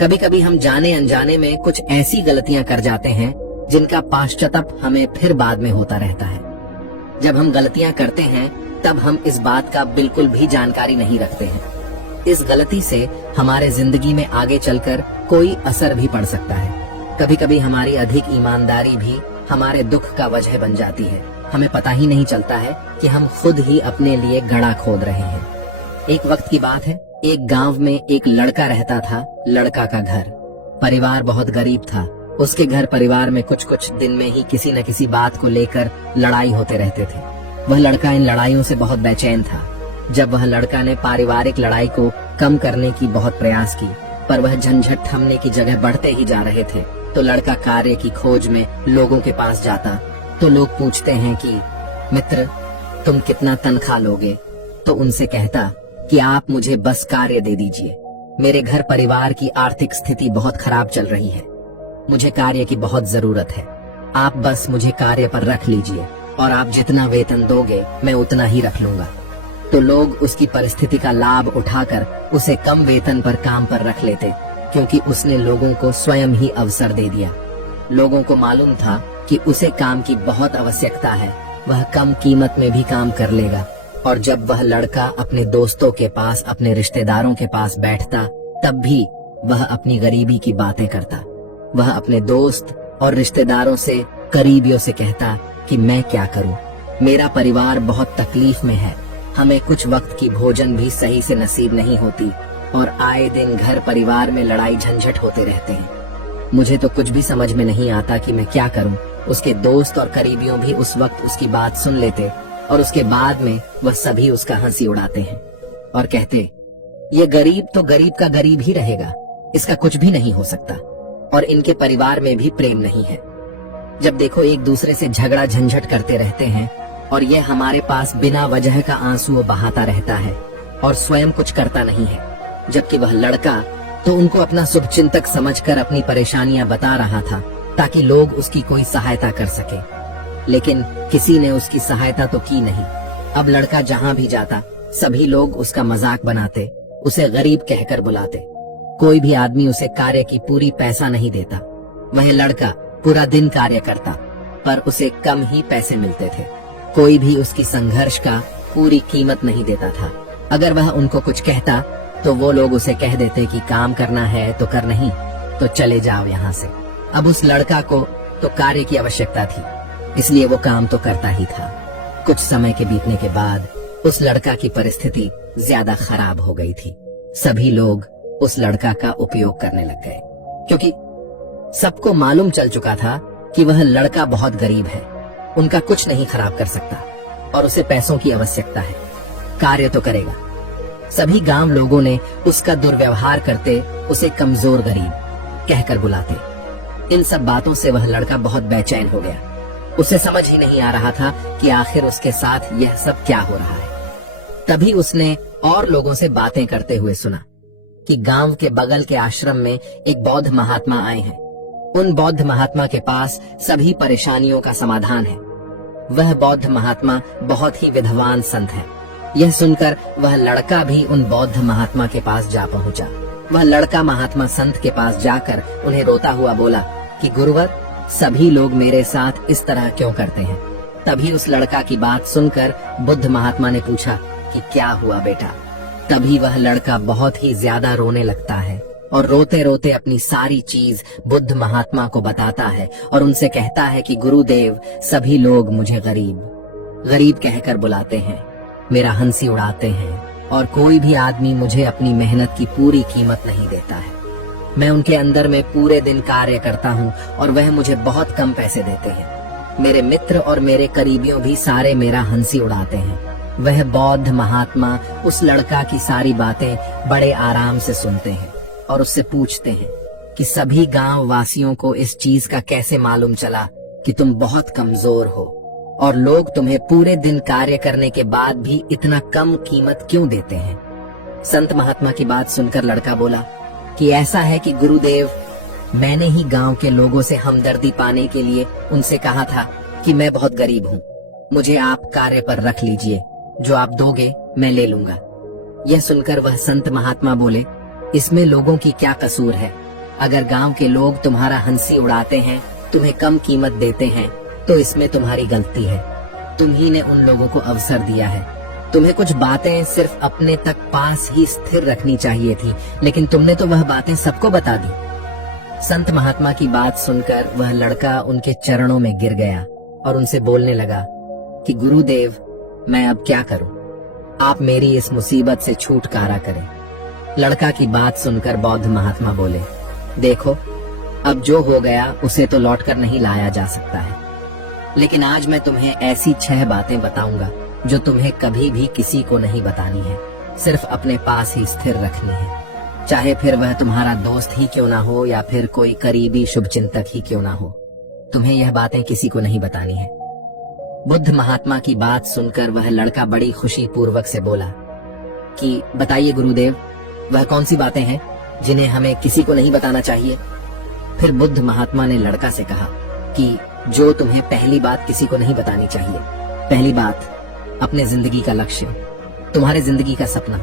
कभी कभी हम जाने अनजाने में कुछ ऐसी गलतियां कर जाते हैं जिनका पाश्चाताप हमें फिर बाद में होता रहता है। जब हम गलतियां करते हैं तब हम इस बात का बिल्कुल भी जानकारी नहीं रखते हैं। इस गलती से हमारे जिंदगी में आगे चलकर कोई असर भी पड़ सकता है। कभी कभी हमारी अधिक ईमानदारी भी हमारे दुख का वजह बन जाती है। हमें पता ही नहीं चलता है कि हम खुद ही अपने लिए गड्ढा खोद रहे हैं। एक वक्त की बात है, एक गांव में एक लड़का रहता था। लड़का का घर परिवार बहुत गरीब था। उसके घर परिवार में कुछ दिन में ही किसी न किसी बात को लेकर लड़ाई होते रहते थे। वह लड़का इन लड़ाइयों से बहुत बेचैन था। जब वह लड़का ने पारिवारिक लड़ाई को कम करने की बहुत प्रयास की, पर वह झंझट थमने की जगह बढ़ते ही जा रहे थे, तो लड़का कार्य की खोज में लोगों के पास जाता। तो लोग पूछते हैं कि मित्र, तुम कितना तनख्वाह लोगे? तो उनसे कहता कि आप मुझे बस कार्य दे दीजिए। मेरे घर परिवार की आर्थिक स्थिति बहुत खराब चल रही है। मुझे कार्य की बहुत जरूरत है। आप बस मुझे कार्य पर रख लीजिए और आप जितना वेतन दोगे मैं उतना ही रख लूंगा। तो लोग उसकी परिस्थिति का लाभ उठाकर उसे कम वेतन पर काम पर रख लेते, क्योंकि उसने लोगों को स्वयं ही अवसर दे दिया। लोगों को मालूम था कि उसे काम की बहुत आवश्यकता है, वह कम कीमत में भी काम कर लेगा। और जब वह लड़का अपने दोस्तों के पास, अपने रिश्तेदारों के पास बैठता, तब भी वह अपनी गरीबी की बातें करता। वह अपने दोस्त और रिश्तेदारों से, करीबियों से कहता कि मैं क्या करूं, मेरा परिवार बहुत तकलीफ में है, हमें कुछ वक्त की भोजन भी सही से नसीब नहीं होती और आए दिन घर परिवार में लड़ाई झंझट होते रहते हैं। मुझे तो कुछ भी समझ में नहीं आता कि मैं क्या करूं। उसके दोस्त और करीबियों भी उस वक्त उसकी बात सुन लेते और उसके बाद में वह सभी उसका हंसी उड़ाते हैं और कहते, ये गरीब तो गरीब का गरीब ही रहेगा, इसका कुछ भी नहीं हो सकता और इनके परिवार में भी प्रेम नहीं है। जब देखो एक दूसरे से झगड़ा झंझट करते रहते हैं और ये हमारे पास बिना वजह का आंसू बहाता रहता है और स्वयं कुछ करता नहीं है। जबकि वह लड़का तो उनको अपना शुभचिंतक समझकर अपनी परेशानियां बता रहा था ताकि लोग उसकी कोई सहायता कर सके, लेकिन किसी ने उसकी सहायता तो की नहीं। अब लड़का जहां भी जाता सभी लोग उसका मजाक बनाते, उसे गरीब कहकर बुलाते। कोई भी आदमी उसे कार्य की पूरी पैसा नहीं देता। वह लड़का पूरा दिन कार्य करता पर उसे कम ही पैसे मिलते थे। कोई भी उसकी संघर्ष का पूरी कीमत नहीं देता था। अगर वह उनको कुछ कहता तो वो लोग उसे कह देते कि काम करना है तो कर, नहीं तो चले जाओ यहाँ से। अब उस लड़का को तो कार्य की आवश्यकता थी, इसलिए वो काम तो करता ही था। कुछ समय के बीतने के बाद उस लड़का की परिस्थिति ज्यादा खराब हो गई थी। सभी लोग उस लड़का का उपयोग करने लग गए, क्योंकि सबको मालूम चल चुका था कि वह लड़का बहुत गरीब है, उनका कुछ नहीं खराब कर सकता और उसे पैसों की आवश्यकता है, कार्य तो करेगा। सभी गांव लोगों ने उसका दुर्व्यवहार करते उसे कमजोर गरीब कहकर बुलाते। इन सब बातों से वह लड़का बहुत बेचैन हो गया। उसे समझ ही नहीं आ रहा था कि आखिर उसके साथ यह सब क्या हो रहा है। तभी उसने और लोगों से बातें करते हुए सुना कि गांव के बगल के आश्रम में एक बौद्ध महात्मा आए हैं। उन बौद्ध महात्मा के पास सभी परेशानियों का समाधान है। वह बौद्ध महात्मा बहुत ही विद्वान संत है। यह सुनकर वह लड़का भी उन बौद्ध महात्मा के पास जा पहुंचा। वह लड़का महात्मा संत के पास जाकर उन्हें रोता हुआ बोला कि गुरुवर, सभी लोग मेरे साथ इस तरह क्यों करते हैं। तभी उस लड़का की बात सुनकर बुद्ध महात्मा ने पूछा कि क्या हुआ बेटा। तभी वह लड़का बहुत ही ज्यादा रोने लगता है और रोते रोते अपनी सारी चीज बुद्ध महात्मा को बताता है और उनसे कहता है कि गुरुदेव, सभी लोग मुझे गरीब गरीब कहकर बुलाते हैं, मेरा हंसी उड़ाते हैं और कोई भी आदमी मुझे अपनी मेहनत की पूरी कीमत नहीं देता है। मैं उनके अंदर में पूरे दिन कार्य करता हूँ और वह मुझे बहुत कम पैसे देते हैं। मेरे मित्र और मेरे करीबियों भी सारे मेरा हंसी उड़ाते हैं। वह बौद्ध महात्मा उस लड़का की सारी बातें बड़े आराम से सुनते हैं और उससे पूछते हैं कि सभी गांव वासियों को इस चीज का कैसे मालूम चला कि तुम बहुत कमजोर हो और लोग तुम्हें पूरे दिन कार्य करने के बाद भी इतना कम कीमत क्यों देते हैं। संत महात्मा की बात सुनकर लड़का बोला कि ऐसा है कि गुरुदेव, मैंने ही गांव के लोगों से हमदर्दी पाने के लिए उनसे कहा था कि मैं बहुत गरीब हूँ, मुझे आप कार्य पर रख लीजिए, जो आप दोगे मैं ले लूंगा। यह सुनकर वह संत महात्मा बोले, इसमें लोगों की क्या कसूर है, अगर गांव के लोग तुम्हारा हंसी उड़ाते हैं, तुम्हें कम कीमत देते हैं, तो इसमें तुम्हारी गलती है। तुम ही ने उन लोगों को अवसर दिया है। तुम्हें कुछ बातें सिर्फ अपने तक पास ही स्थिर रखनी चाहिए थी, लेकिन तुमने तो वह बातें सबको बता दी। संत महात्मा की बात सुनकर वह लड़का उनके चरणों में गिर गया और उनसे बोलने लगा कि गुरुदेव, मैं अब क्या करूं? आप मेरी इस मुसीबत से छुटकारा करें। लड़का की बात सुनकर बौद्ध महात्मा बोले, देखो, अब जो हो गया उसे तो लौटकर नहीं लाया जा सकता है, लेकिन आज मैं तुम्हें ऐसी 6 बातें बताऊंगा जो तुम्हें कभी भी किसी को नहीं बतानी है, सिर्फ अपने पास ही स्थिर रखनी है। चाहे फिर वह तुम्हारा दोस्त ही क्यों ना हो या फिर कोई करीबी शुभचिंतक ही क्यों ना हो, तुम्हें यह बातें किसी को नहीं बतानी है। बुद्ध महात्मा की बात सुनकर वह लड़का बड़ी खुशी पूर्वक से बोला कि बताइए गुरुदेव, वह कौन सी बातें हैं जिन्हें हमें किसी को नहीं बताना चाहिए? फिर बुद्ध महात्मा ने लड़का से कहा कि जो तुम्हें पहली बात किसी को नहीं बतानी चाहिए। पहली बात, अपने जिंदगी का लक्ष्य, तुम्हारे जिंदगी का सपना।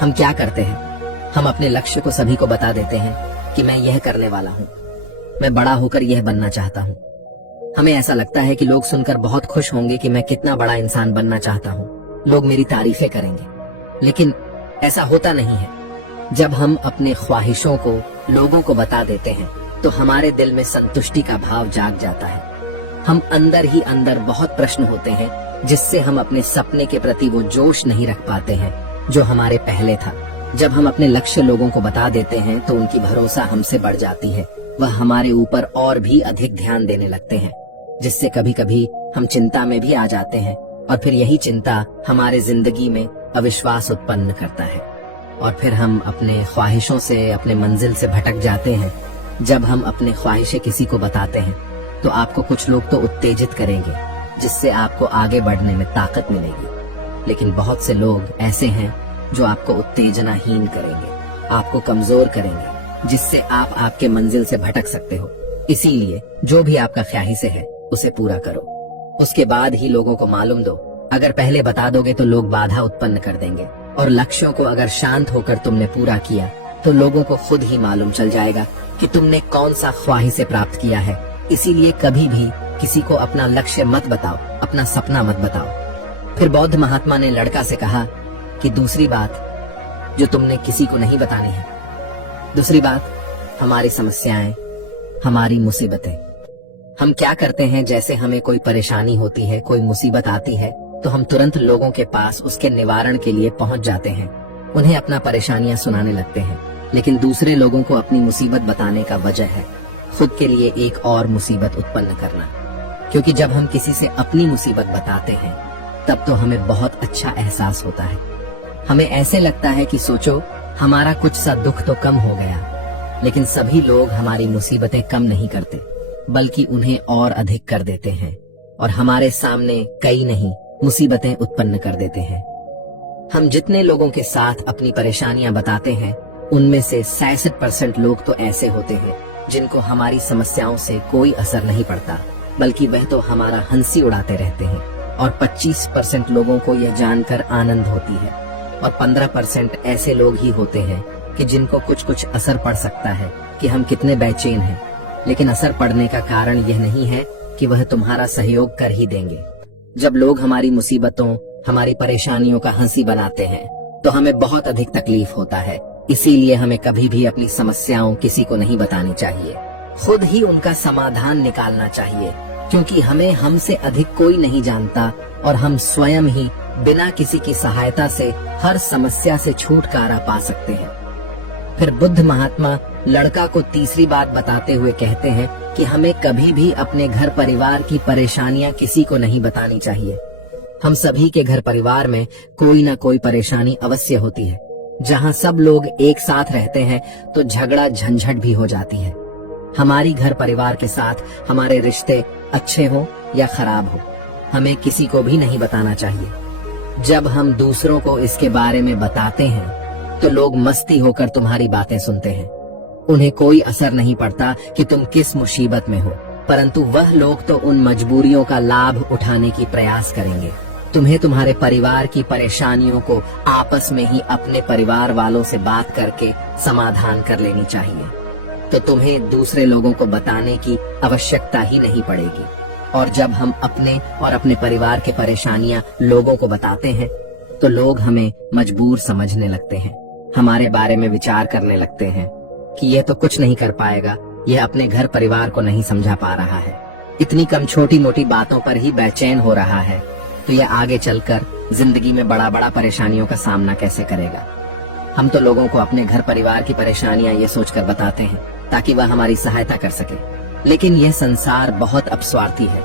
हम क्या करते हैं? हम अपने लक्ष्य को सभी को बता देते हैं कि मैं यह करने वाला हूँ, मैं बड़ा होकर यह बनना चाहता हूँ। हमें ऐसा लगता है कि लोग सुनकर बहुत खुश होंगे कि मैं कितना बड़ा इंसान बनना चाहता हूँ, लोग मेरी तारीफें करेंगे। लेकिन ऐसा होता नहीं है। जब हम अपने ख्वाहिशों को लोगों को बता देते हैं तो हमारे दिल में संतुष्टि का भाव जाग जाता है। हम अंदर ही अंदर बहुत प्रश्न होते हैं जिससे हम अपने सपने के प्रति वो जोश नहीं रख पाते हैं जो हमारे पहले था। जब हम अपने लक्ष्य लोगों को बता देते हैं तो उनकी भरोसा हमसे बढ़ जाती है, वह हमारे ऊपर और भी अधिक ध्यान देने लगते हैं, जिससे कभी कभी हम चिंता में भी आ जाते हैं और फिर यही चिंता हमारे जिंदगी में अविश्वास उत्पन्न करता है और फिर हम अपने ख्वाहिशों से, अपने मंजिल से भटक जाते हैं। जब हम अपने ख्वाहिशें किसी को बताते हैं तो आपको कुछ लोग तो उत्तेजित करेंगे, जिससे आपको आगे बढ़ने में ताकत मिलेगी, लेकिन बहुत से लोग ऐसे हैं जो आपको उत्तेजनाहीन करेंगे, आपको कमजोर करेंगे, जिससे आप आपके मंजिल से भटक सकते हो। इसीलिए जो भी आपका ख्वाहिश है उसे पूरा करो, उसके बाद ही लोगों को मालूम दो। अगर पहले बता दोगे तो लोग बाधा उत्पन्न कर देंगे, और लक्ष्यों को अगर शांत होकर तुमने पूरा किया तो लोगों को खुद ही मालूम चल जाएगा कि तुमने कौन सा ख्वाहिश प्राप्त किया है। इसीलिए कभी भी किसी को अपना लक्ष्य मत बताओ, अपना सपना मत बताओ। फिर बौद्ध महात्मा ने लड़का से कहा कि दूसरी बात जो तुमने किसी को नहीं बतानी है, दूसरी बात, हमारी समस्याएं, हमारी मुसीबतें। हम क्या करते हैं, जैसे हमें कोई परेशानी होती है, कोई मुसीबत आती है, तो हम तुरंत लोगों के पास उसके निवारण के लिए पहुंच जाते हैं, उन्हें अपना परेशानियां सुनाने लगते हैं। लेकिन दूसरे लोगों को अपनी मुसीबत बताने का वजह है खुद के लिए एक और मुसीबत उत्पन्न करना, क्योंकि जब हम किसी से अपनी मुसीबत बताते हैं तब तो हमें बहुत अच्छा एहसास होता है। हमें ऐसे लगता है कि सोचो, हमारा कुछ सा दुख तो कम हो गया। लेकिन सभी लोग हमारी मुसीबतें कम नहीं करते, बल्कि उन्हें और अधिक कर देते हैं और हमारे सामने कई नहीं मुसीबतें उत्पन्न कर देते हैं। हम जितने लोगों के साथ अपनी परेशानियां बताते हैं, उनमें से 66% लोग तो ऐसे होते हैं जिनको हमारी समस्याओं से कोई असर नहीं पड़ता, बल्कि वह तो हमारा हंसी उड़ाते रहते हैं। और 25% लोगों को यह जानकर आनंद होती है, और 15% ऐसे लोग ही होते हैं कि जिनको कुछ कुछ असर पड़ सकता है कि हम कितने बेचैन हैं। लेकिन असर पड़ने का कारण यह नहीं है कि वह तुम्हारा सहयोग कर ही देंगे। जब लोग हमारी मुसीबतों, हमारी परेशानियों का हंसी बनाते हैं तो हमें बहुत अधिक तकलीफ होता है। इसीलिए हमें कभी भी अपनी समस्याओं किसी को नहीं बतानी चाहिए, खुद ही उनका समाधान निकालना चाहिए, क्योंकि हमें हमसे अधिक कोई नहीं जानता और हम स्वयं ही बिना किसी की सहायता से हर समस्या से छुटकारा पा सकते हैं। फिर बुद्ध महात्मा लड़का को तीसरी बात बताते हुए कहते हैं कि हमें कभी भी अपने घर परिवार की परेशानियां किसी को नहीं बतानी चाहिए। हम सभी के घर परिवार में कोई ना कोई परेशानी अवश्य होती है। जहां सब लोग एक साथ रहते हैं तो झगड़ा झंझट भी हो जाती है। हमारी घर परिवार के साथ हमारे रिश्ते अच्छे हो या खराब हो, हमें किसी को भी नहीं बताना चाहिए। जब हम दूसरों को इसके बारे में बताते हैं तो लोग मस्ती होकर तुम्हारी बातें सुनते हैं। उन्हें कोई असर नहीं पड़ता कि तुम किस मुसीबत में हो, परंतु वह लोग तो उन मजबूरियों का लाभ उठाने की प्रयास करेंगे। तुम्हें तुम्हारे परिवार की परेशानियों को आपस में ही अपने परिवार वालों से बात करके समाधान कर लेनी चाहिए। तो तुम्हें दूसरे लोगों को बताने की आवश्यकता ही नहीं पड़ेगी। और जब हम अपने और अपने परिवार के परेशानियां लोगों को बताते हैं तो लोग हमें मजबूर समझने लगते हैं, हमारे बारे में विचार करने लगते हैं कि यह तो कुछ नहीं कर पाएगा, यह अपने घर परिवार को नहीं समझा पा रहा है, इतनी कम छोटी मोटी बातों पर ही बेचैन हो रहा है, तो यह आगे चलकर जिंदगी में बड़ा बड़ा परेशानियों का सामना कैसे करेगा। हम तो लोगों को अपने घर परिवार की परेशानियां ये सोचकर बताते हैं ताकि वह हमारी सहायता कर सके, लेकिन यह संसार बहुत अपस्वार्थी है।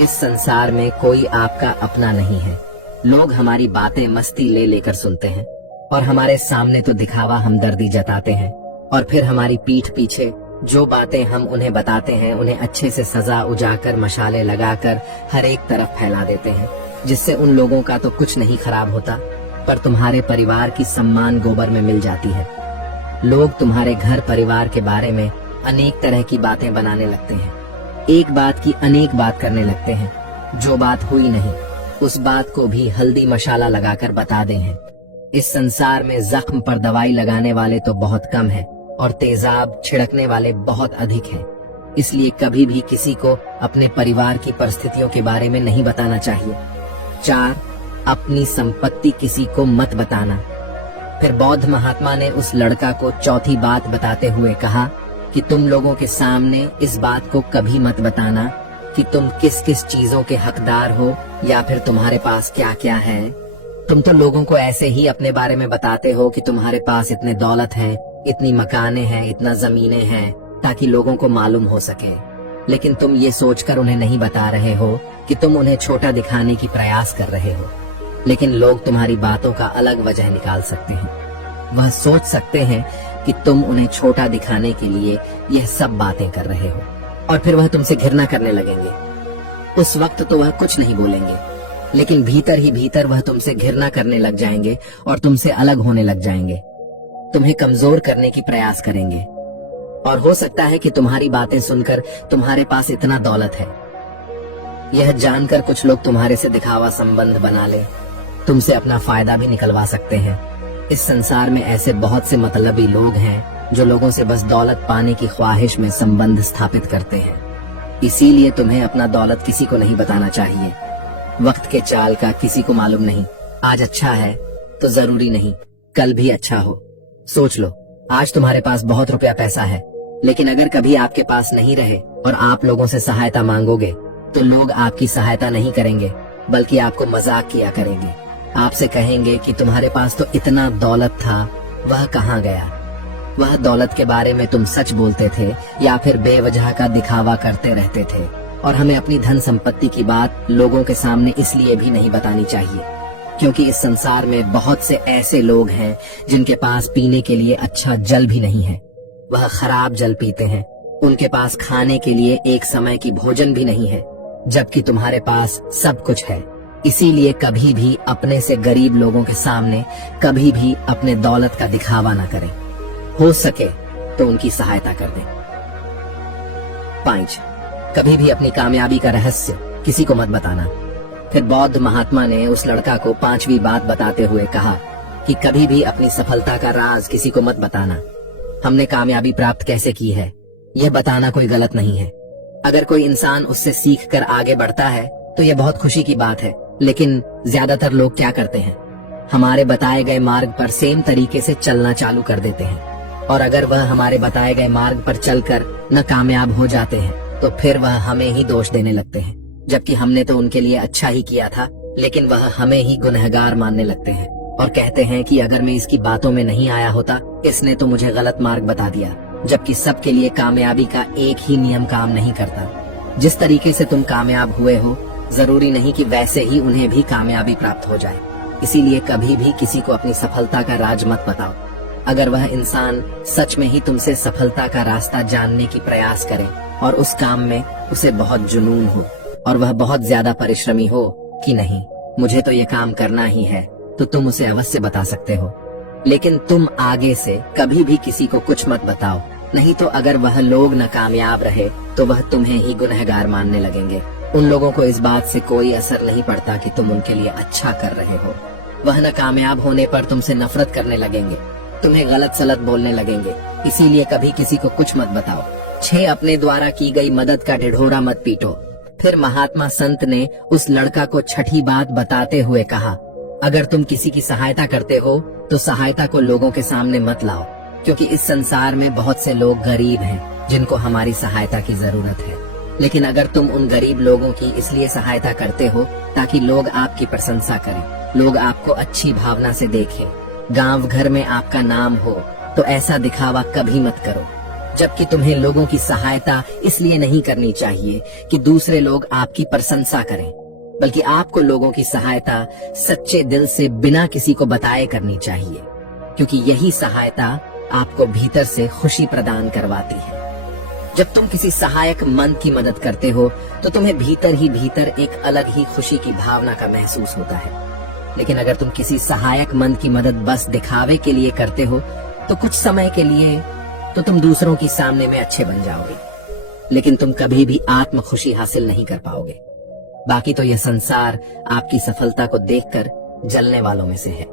इस संसार में कोई आपका अपना नहीं है। लोग हमारी बातें मस्ती ले लेकर सुनते हैं और हमारे सामने तो दिखावा हमदर्दी जताते हैं, और फिर हमारी पीठ पीछे जो बातें हम उन्हें बताते हैं उन्हें अच्छे से सजा उजाकर मशाले लगाकर हर एक तरफ फैला देते हैं, जिससे उन लोगों का तो कुछ नहीं खराब होता, पर तुम्हारे परिवार की सम्मान गोबर में मिल जाती है। लोग तुम्हारे घर परिवार के बारे में अनेक तरह की बातें बनाने लगते हैं, एक बात की अनेक बात करने लगते हैं, जो बात हुई नहीं उस बात को भी हल्दी मशाला लगाकर बता दे हैं। इस संसार में जख्म पर दवाई लगाने वाले तो बहुत कम है और तेजाब छिड़कने वाले बहुत अधिक हैं। इसलिए कभी भी किसी को अपने परिवार की परिस्थितियों के बारे में नहीं बताना चाहिए। 4, अपनी संपत्ति किसी को मत बताना। फिर बौद्ध महात्मा ने उस लड़का को चौथी बात बताते हुए कहा कि तुम लोगों के सामने इस बात को कभी मत बताना कि तुम किस किस चीजों के हकदार हो या फिर तुम्हारे पास क्या क्या है। तुम तो लोगों को ऐसे ही अपने बारे में बताते हो कि तुम्हारे पास इतने दौलत है, इतनी मकाने हैं, इतना जमीनें हैं, ताकि लोगों को मालूम हो सके, लेकिन तुम ये सोचकर उन्हें नहीं बता रहे हो कि तुम उन्हें छोटा दिखाने की प्रयास कर रहे हो। लेकिन लोग तुम्हारी बातों का अलग वजह निकाल सकते हैं। वह सोच सकते हैं कि तुम उन्हें छोटा दिखाने के लिए यह सब बातें कर रहे हो, और फिर वह तुमसे घृणा करने लगेंगे। उस वक्त तो वह कुछ नहीं बोलेंगे, लेकिन भीतर ही भीतर वह तुमसे घृणा करने लग जाएंगे और तुमसे अलग होने लग जाएंगे, तुम्हें कमजोर करने की प्रयास करेंगे। और हो सकता है कि तुम्हारी बातें सुनकर तुम्हारे पास इतना दौलत है, यह जानकर कुछ लोग तुम्हारे से दिखावा संबंध बना ले, तुमसे अपना फायदा भी निकलवा सकते हैं। इस संसार में ऐसे बहुत से मतलबी लोग हैं जो लोगों से बस दौलत पाने की ख्वाहिश में संबंध स्थापित करते हैं। इसीलिए तुम्हें अपना दौलत किसी को नहीं बताना चाहिए। वक्त के चाल का किसी को मालूम नहीं। आज अच्छा है तो जरूरी नहीं कल भी अच्छा हो। सोच लो, आज तुम्हारे पास बहुत रुपया पैसा है, लेकिन अगर कभी आपके पास नहीं रहे और आप लोगों से सहायता मांगोगे तो लोग आपकी सहायता नहीं करेंगे, बल्कि आपको मजाक किया करेंगे। आपसे कहेंगे कि तुम्हारे पास तो इतना दौलत था, वह कहाँ गया। वह दौलत के बारे में तुम सच बोलते थे या फिर बेवजह का दिखावा करते रहते थे। और हमें अपनी धन संपत्ति की बात लोगों के सामने इसलिए भी नहीं बतानी चाहिए क्योंकि इस संसार में बहुत से ऐसे लोग हैं जिनके पास पीने के लिए अच्छा जल भी नहीं है, वह खराब जल पीते हैं। उनके पास खाने के लिए एक समय की भोजन भी नहीं है, जबकि तुम्हारे पास सब कुछ है। इसीलिए कभी भी अपने से गरीब लोगों के सामने कभी भी अपने दौलत का दिखावा न करें। हो सके तो उनकी सहायता कर दें। 5, कभी भी अपनी कामयाबी का रहस्य किसी को मत बताना। फिर बौद्ध महात्मा ने उस लड़का को 5वीं बात बताते हुए कहा कि कभी भी अपनी सफलता का राज किसी को मत बताना। हमने कामयाबी प्राप्त कैसे की है, यह बताना कोई गलत नहीं है। अगर कोई इंसान उससे सीख कर आगे बढ़ता है तो यह बहुत खुशी की बात है, लेकिन ज्यादातर लोग क्या करते हैं, हमारे बताए गए मार्ग पर सेम तरीके से चलना चालू कर देते हैं, और अगर वह हमारे बताए गए मार्ग पर चलकर न कामयाब हो जाते हैं तो फिर वह हमें ही दोष देने लगते हैं, जबकि हमने तो उनके लिए अच्छा ही किया था, लेकिन वह हमें ही गुनहगार मानने लगते हैं और कहते हैं कि अगर मैं इसकी बातों में नहीं आया होता, इसने तो मुझे गलत मार्ग बता दिया। जबकि सबके लिए कामयाबी का एक ही नियम काम नहीं करता। जिस तरीके से तुम कामयाब हुए हो, जरूरी नहीं कि वैसे ही उन्हें भी कामयाबी प्राप्त हो जाए। इसीलिए कभी भी किसी को अपनी सफलता का राज मत बताओ। अगर वह इंसान सच में ही तुमसे सफलता का रास्ता जानने की प्रयास करे और उस काम में उसे बहुत जुनून हो और वह बहुत ज्यादा परिश्रमी हो कि नहीं मुझे तो ये काम करना ही है, तो तुम उसे अवश्य बता सकते हो। लेकिन तुम आगे से कभी भी किसी को कुछ मत बताओ, नहीं तो अगर वह लोग न कामयाब रहे तो वह तुम्हें ही गुनहगार मानने लगेंगे। उन लोगों को इस बात से कोई असर नहीं पड़ता कि तुम उनके लिए अच्छा कर रहे हो। वह न कामयाब होने पर तुमसे नफरत करने लगेंगे। तुम्हें गलत सलत बोलने लगेंगे, इसीलिए कभी किसी को कुछ मत बताओ। 6 अपने द्वारा की गई मदद का ढिढोरा मत पीटो। फिर महात्मा संत ने उस लड़का को छठी बात बताते हुए कहा, अगर तुम किसी की सहायता करते हो तो सहायता को लोगों के सामने मत लाओ, क्योंकि इस संसार में बहुत से लोग गरीब हैं जिनको हमारी सहायता की जरूरत है। लेकिन अगर तुम उन गरीब लोगों की इसलिए सहायता करते हो ताकि लोग आपकी प्रशंसा करें, लोग आपको अच्छी भावना से देखें, गांव घर में आपका नाम हो, तो ऐसा दिखावा कभी मत करो। जबकि तुम्हें लोगों की सहायता इसलिए नहीं करनी चाहिए कि दूसरे लोग आपकी प्रशंसा करें, बल्कि आपको लोगों की सहायता सच्चे दिल से बिना किसी को बताए करनी चाहिए, क्योंकि यही सहायता आपको भीतर से खुशी प्रदान करवाती है। जब तुम किसी सहायक मन की मदद करते हो तो तुम्हें भीतर ही भीतर एक अलग ही खुशी की भावना का महसूस होता है। लेकिन अगर तुम किसी सहायक मन की मदद बस दिखावे के लिए करते हो तो कुछ समय के लिए तो तुम दूसरों की सामने में अच्छे बन जाओगे, लेकिन तुम कभी भी आत्म खुशी हासिल नहीं कर पाओगे। बाकी तो यह संसार आपकी सफलता को देखकर जलने वालों में से है।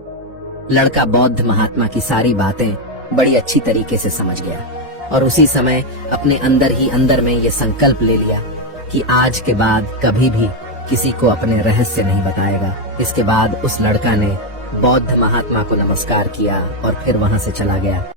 लड़का बौद्ध महात्मा की सारी बातें बड़ी अच्छी तरीके से समझ गया और उसी समय अपने अंदर ही अंदर में ये संकल्प ले लिया कि आज के बाद कभी भी किसी को अपने रहस्य नहीं बताएगा। इसके बाद उस लड़का ने बौद्ध महात्मा को नमस्कार किया और फिर वहां से चला गया।